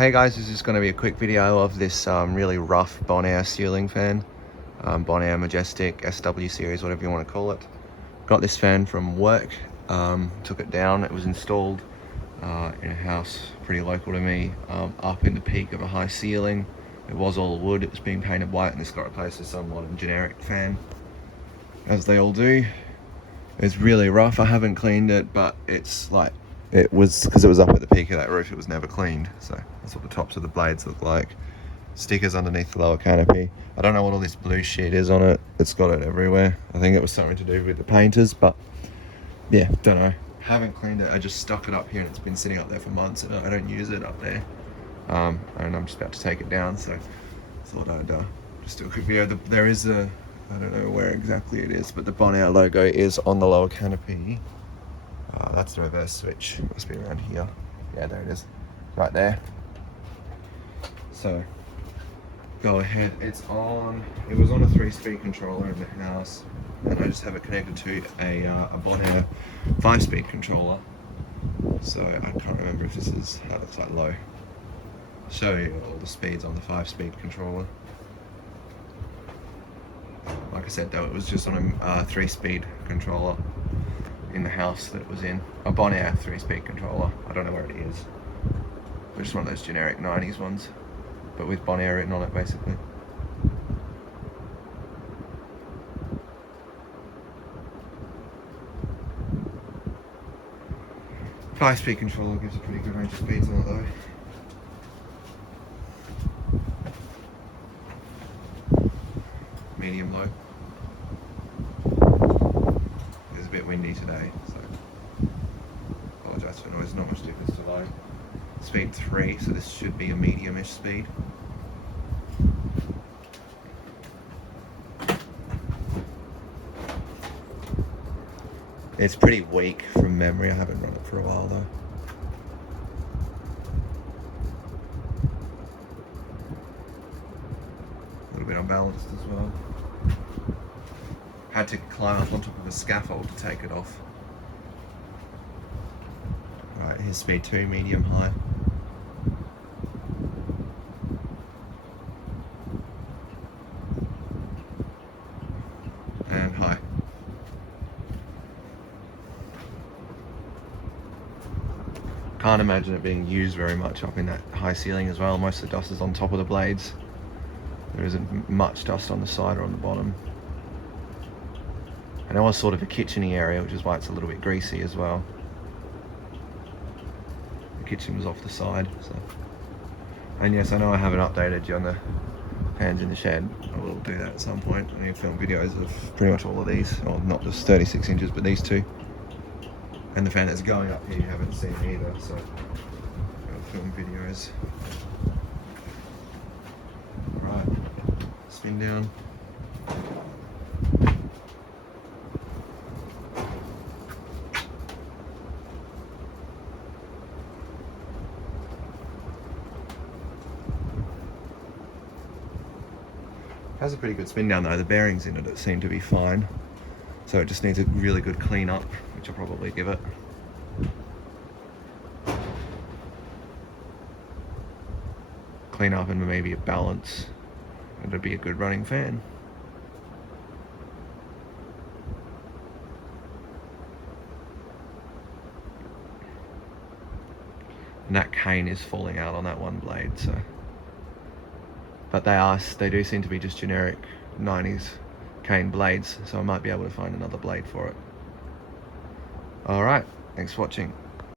Hey guys, this is going to be a quick video of this really rough Bonair ceiling fan. Bonair Majestic SW series, whatever you want to call it. Got this fan from work, took it down. It was installed in a house pretty local to me, up in the peak of a high ceiling. It was all wood, it was being painted white, and this got replaced with some modern generic fan, as they all do. It's really rough. I haven't cleaned it, but it's like, it was, because it was up at the peak of that roof, it was never cleaned. So that's what the tops of the blades look like. Stickers underneath the lower canopy. I don't know what all this blue shit is on it. It's got it everywhere. I think it was something to do with the painters, but yeah, don't know. Haven't cleaned it. I just stuck it up here and it's been sitting up there for months and I don't use it up there. And I'm just about to take it down, so I thought I'd just do a quick video. There is a, I don't know where exactly it is, but the Bonair logo is on the lower canopy. That's the reverse switch. It must be around here. Yeah, there it is. Right there. So, go ahead. It's on. It was on a 3-speed controller in the house, and I just have it connected to a Bonair 5-speed controller. So I can't remember if this is how it's like low. Show you all the speeds on the 5-speed controller. Like I said though, it was just on a 3-speed controller in the house that it was in. A Bonair 3-speed controller. I don't know where it is. But just one of those generic 90s ones, but with Bonair written on it basically. Five-speed controller gives a pretty good range of speeds on it though. Medium low. It's a bit windy today, so apologise for noise. Not much difference to low. Speed 3, so this should be a medium-ish speed. It's pretty weak from memory. I haven't run it for a while though. A little bit unbalanced as well. Had to climb up on top of a scaffold to take it off. Right, here's speed 2, medium, high. And high. Can't imagine it being used very much up in that high ceiling as well. Most of the dust is on top of the blades. There isn't much dust on the side or on the bottom. And it was sort of a kitchen-y area, which is why it's a little bit greasy as well. The kitchen was off the side, so. And yes, I know I haven't updated you on the fans in the shed. I will do that at some point. I need to film videos of pretty much all of these. Well, not just 36 inches, but these two. And the fan that's going up here you haven't seen either, so I'll film videos. Right, spin down. Has a pretty good spin down though. The bearings in it seem to be fine. So it just needs a really good clean up, which I'll probably give it. Clean up and maybe a balance. It'll be a good running fan. And that cane is falling out on that one blade, so. But they do seem to be just generic 90s cane blades, so I might be able to find another blade for it. Alright, thanks for watching.